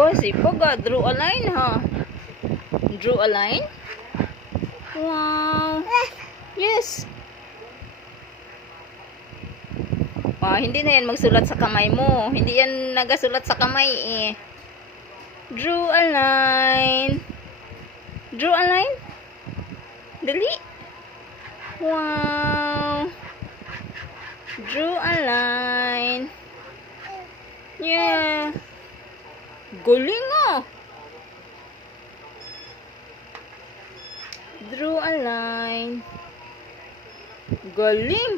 Boss, ipaga. Draw a line, ha? Draw a line? Wow. Yes. Hindi na yan magsulat sa kamay mo. Hindi yan nagasulat sa kamay, eh. Draw a line. Draw a line? Dali. Wow. Draw a line. Yeah. Galing, oh. Draw a line. Galing.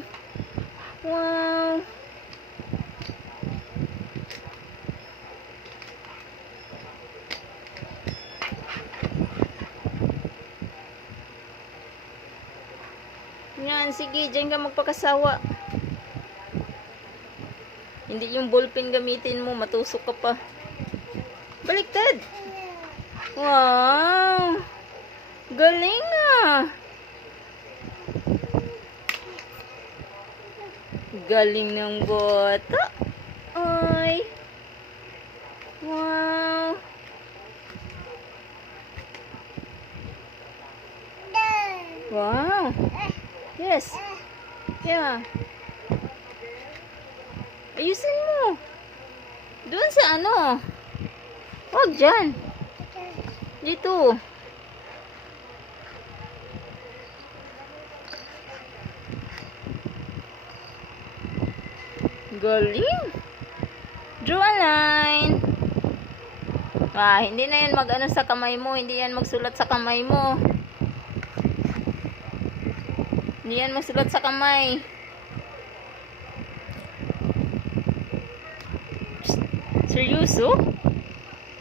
Wow. Yan, sige, dyan ka magpakasawa. Hindi yung ballpen gamitin mo, matusok ka pa. Baliktad. Wow. Galing, ah. Galing ng bata. Ay. Wow. Wow. Yes. Yeah. Ayusin mo. Doon sa ano. Huwag dyan. Dito. Galing. Draw a line. Hindi na yan mag-ano sa kamay mo. Hindi yan magsulat sa kamay mo. Hindi yan magsulat sa kamay. Seryoso?